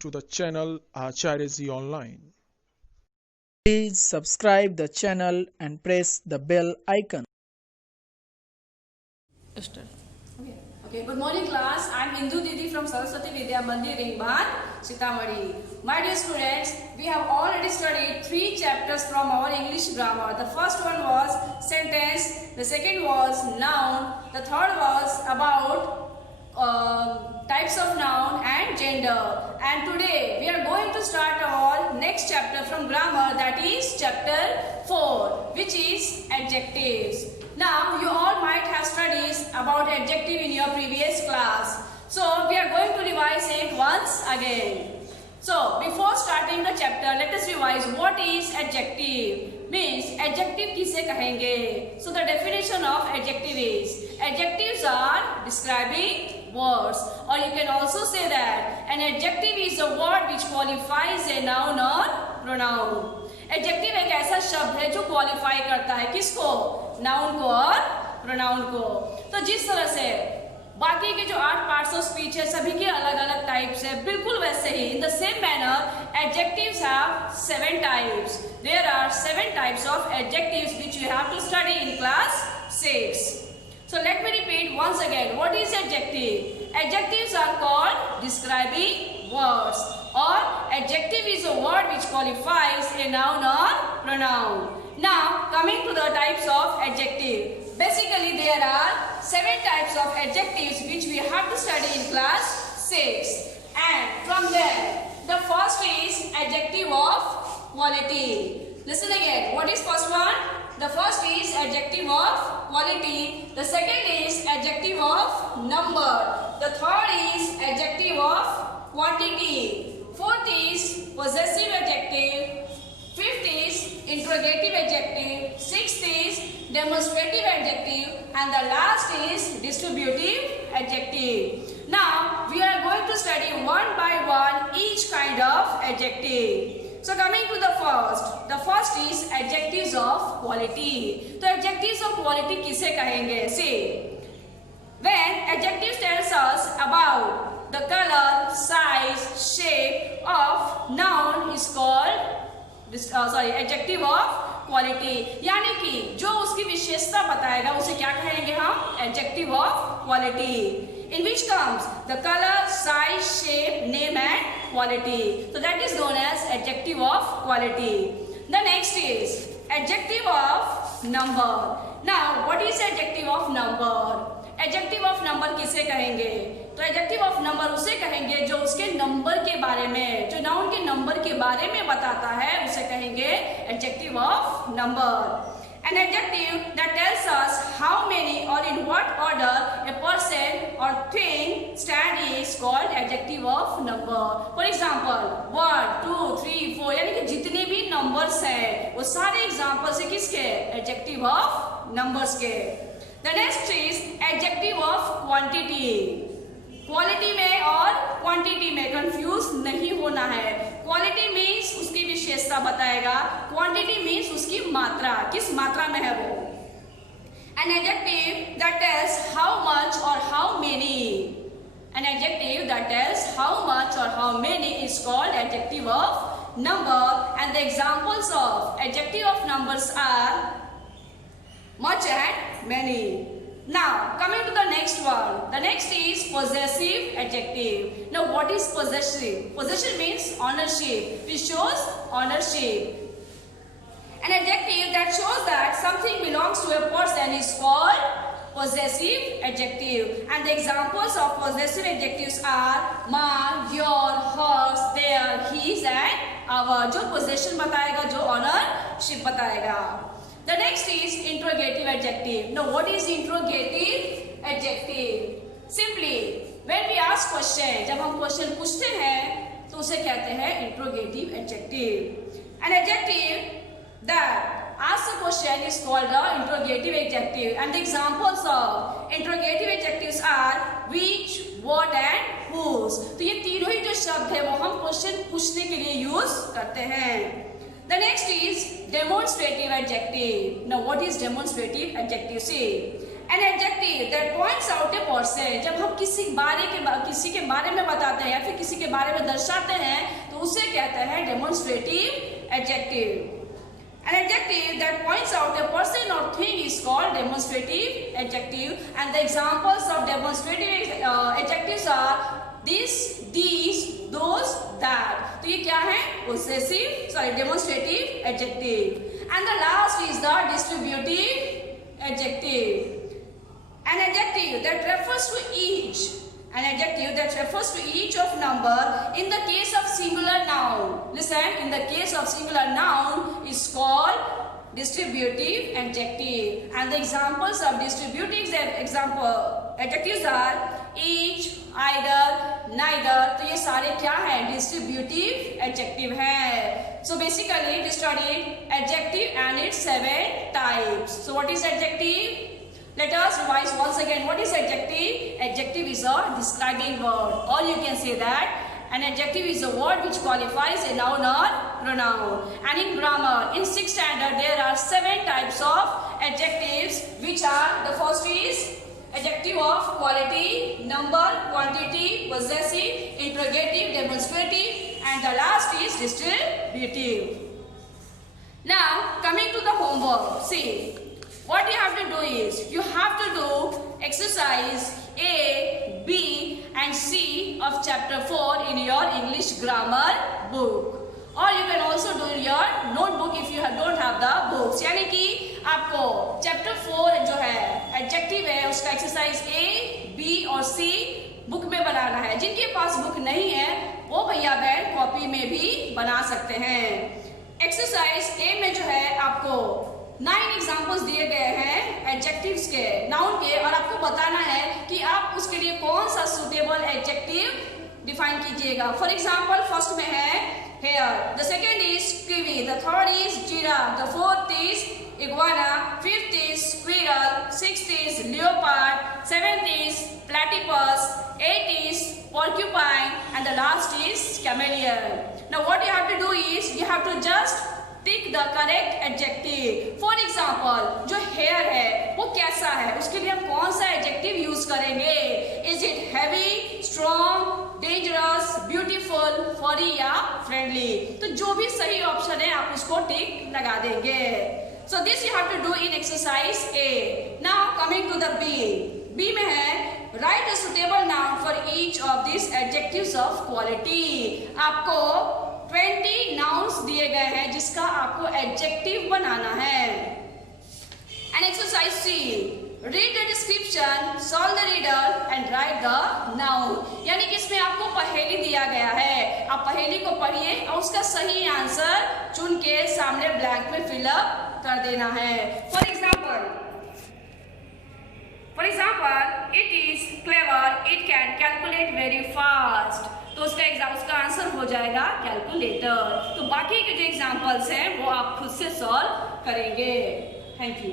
to the channel Acharya Online. Please subscribe the channel and press the bell icon. Okay. Good morning, class. I'm Indu Didi from Saraswati Vidya Mandir, Ringban, Sitamarhi. My dear students, we have already studied 3 chapters from our English grammar. The first one was sentence, the second was noun, the third was about types of noun and gender. And today we are going to start our next chapter from grammar, that is chapter 4, which is adjectives. Now you all might have studied about adjective in your previous class. So we are going to revise it once again. So before starting the chapter, let us revise what is adjective. Means adjective किसे कहेंगे? So the definition of adjective is adjectives are describing words, or you can also say that an adjective is a word which qualifies a noun or pronoun. Adjective एक ऐसा शब्द है जो qualify करता है किसको? नाउन को और प्रोनाउन को. तो जिस तरह से बाकी के जो 8 पार्ट्स ऑफ स्पीच है सभी के अलग अलग टाइप्स है, बिल्कुल वैसे ही in the same manner adjectives have 7 types. There are 7 types of adjectives which you have to study in class 6. So let me repeat once again, what is adjective? Adjectives are called describing words, or adjective is a word which qualifies a noun or pronoun. Now coming to the types of adjective. Basically there are 7 types of adjectives which we have to study in class 6. And from there, the first is adjective of quality. Listen again, what is first one? The first is adjective of quality. The second is adjective of number. The third is adjective of quantity. Fourth is possessive adjective. Fifth is interrogative adjective. Sixth is demonstrative adjective. And the last is distributive adjective. Now we are going to study one by one each kind of adjective. So coming to the first is adjectives of quality. So adjectives of quality किसे कहेंगे? See, when adjectives tells us about the color, size, shape of noun is called adjective of quality. यानी कि जो उसकी विशेषता बताएगा उसे क्या कहेंगे हम? Adjective of quality. In which comes the color, size, shape, name and quality. So that is known as adjective of quality. The next is adjective of number. Now what is adjective of number? Adjective of number किसे कहेंगे? तो adjective of number उसे कहेंगे जो उसके number के बारे में, जो नाउन के नंबर के बारे में बताता है उसे कहेंगे adjective of number. An adjective that tells us how many or in what order a person or thing stand is called adjective of number. For example, 1, 2, 3, 4 यानी कि जितने भी numbers हैं वो सारे examples है किसके? Adjective of numbers के. The next is adjective of quantity. Quality में और क्वांटिटी में कंफ्यूज नहीं होना है. क्वालिटी मीन्स उसकी विशेषता बताएगा, क्वांटिटी मीन्स उसकी मात्रा, किस मात्रा में है वो. An adjective that tells how much or how many. An adjective that tells how much or how many is called adjective of number. And the examples of adjective of numbers are much and many. Now coming to the next one. The next is possessive adjective. Now what is possessive? Possession means ownership, which shows ownership. An adjective that shows that something belongs to a person is called possessive adjective. And the examples of possessive adjectives are my, your, hers, their, his and our. जो possession बताएगा, जो ownership बताएगा. The next is interrogative adjective. Now what is interrogative adjective? Simply when we ask question, जब हम question पूछते हैं तो उसे कहते हैं interrogative adjective. An adjective that asks a question is called the interrogative adjective. And the examples of interrogative adjectives are which, what and whose. तो ये तीनों ही जो शब्द है वो हम question पूछने के लिए use करते हैं. The next is demonstrative adjective. Now what is demonstrative adjective? See, an adjective that points out a person. जब हम किसी के बारे में बताते हैं या फिर किसी के बारे में दर्शाते हैं तो उसे कहते हैं demonstrative adjective. An adjective that points out a person or thing is called demonstrative adjective, and the examples of demonstrative adjectives are this, these, those, that. तो ये क्या है? demonstrative adjective. And the last is the distributive adjective. An adjective that refers to each. An adjective that refers to each of number in the case of singular noun. Listen, in the case of singular noun is called distributive adjective. And the examples of distributive adjectives are each, either, neither. तो ये सारे क्या है? Distributive adjective है. So basically we studied adjective and its 7 types. So what is adjective? Let us revise once again. What is adjective? Adjective is a describing word, or you can say that an adjective is a word which qualifies a noun or pronoun. And in grammar, in 6th standard, there are 7 types of adjectives, which are, the first is adjective of quality, number, quantity, possessive, interrogative, demonstrative, and the last is distributive. Now, coming to the homework, see. What you have to do is, you have to do exercise A, B and C of chapter 4 in your English grammar book. Or you can also do in your notebook if you don't have the books. यानी कि आपको chapter 4 जो है adjective है उसका exercise A, B और C book में बनाना है. जिनके पास बुक नहीं है वो भैया बहन कॉपी में भी बना सकते हैं. एक्सरसाइज A में जो है आपको 9 एग्जाम्पल्स दिए गए हैं एडजेक्टिव्स के, नाउन के, और आपको बताना है कि आप उसके लिए कौन सा सुटेबल एडजेक्टिव डिफाइन कीजिएगा. फॉर एग्जाम्पल फर्स्ट में है hare, the second is kiwi, the third is zebra, the fourth is iguana, fifth is squirrel, sixth is leopard, seventh is platypus, eight is porcupine, and the last is chameleon. Now what you have to do is you have to just tick the correct adjective. For example जो hair है वो कैसा है, उसके लिए हम कौन सा एडजेक्टिव यूज करेंगे? Is it heavy, strong, dangerous, beautiful, फरी या फ्रेंडली? तो जो भी सही ऑप्शन है आप उसको टिक लगा देंगे. So this you have to do in exercise A. Now coming to the B. B में है write a suitable noun for each of this adjectives of quality. आपको 20 नाउन्स दिए गए हैं जिसका आपको एडजेक्टिव बनाना है. And exercise C, read the description, solve the reader and write the noun. यानी कि इसमें आपको पहेली दिया गया है, आप पहेली को पढ़िए और उसका सही आंसर चुन के सामने ब्लैंक में फिलअप कर देना है. For example it is clever, it can calculate very fast. तो उसका आंसर हो जाएगा कैलकुलेटर. तो बाकी के जो एग्जाम्पल्स हैं वो आप खुद से सॉल्व करेंगे. Thank you.